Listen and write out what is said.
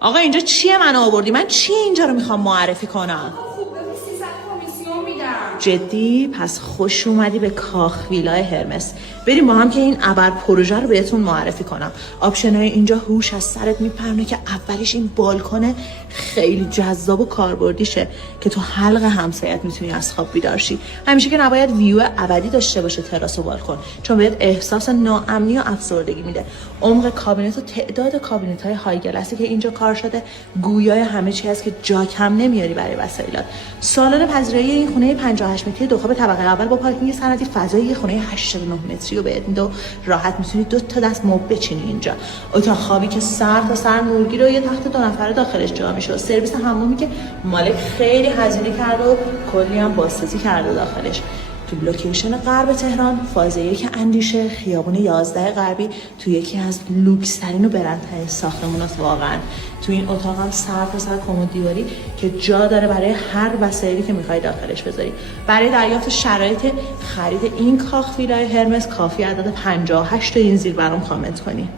آقا اینجا چیه منو آوردی؟ من چیه اینجا رو میخوام معرفی کنم؟ خوب ببین 300 کمیسیون میدم. جدی؟ پس خوش اومدی به کاخ ویلای هرمس. بریم با هم که این ابر پروژه رو بهتون معرفی کنم. آپشن‌های اینجا هوش از سرت میپرونه که اولیش این بالکن خیلی جذاب و کاربردیشه که تو حلق همسایت میتونی از خواب بیدار شی. همیشه که نباید ویو ابدی داشته باشه تراس و بالکن، چون بهت احساس ناامنی و افسردگی میده. عمق کابینت و تعداد کابینت‌های های گلسی که اینجا کار شده گویای همه چی هست که جا کم نمیاری برای وسایلات. سالن پذیرایی این خونه 58 متری دو خواب طبقه اول با پارکینگ صنعتی فضای یه خونه 89 متری رو بهت میده و راحت میتونی 2 تا دست مبل بچینی اینجا. اتاق خوابی که سر تا سر نورگیر و یه تخت 2 نفره داخلش جا میشه و سرویس حمومی که مالک خیلی هزینه کرده و کلی هم بازسازی کرده داخلش. تو لوکیشن غرب تهران فاز 1 اندیشه خیابون 11 غربی تو یکی از لوکس ترین و برندترین ساختمانات واقعا. تو این اتاق هم سر تا سر کمد دیواری که جا داره برای هر وسایلی که میخوای داخلش بذاری. برای دریافت شرایط خرید این کاخ ویلای هرمس کافی عدد 58 رو این زیر برام کامنت کنی.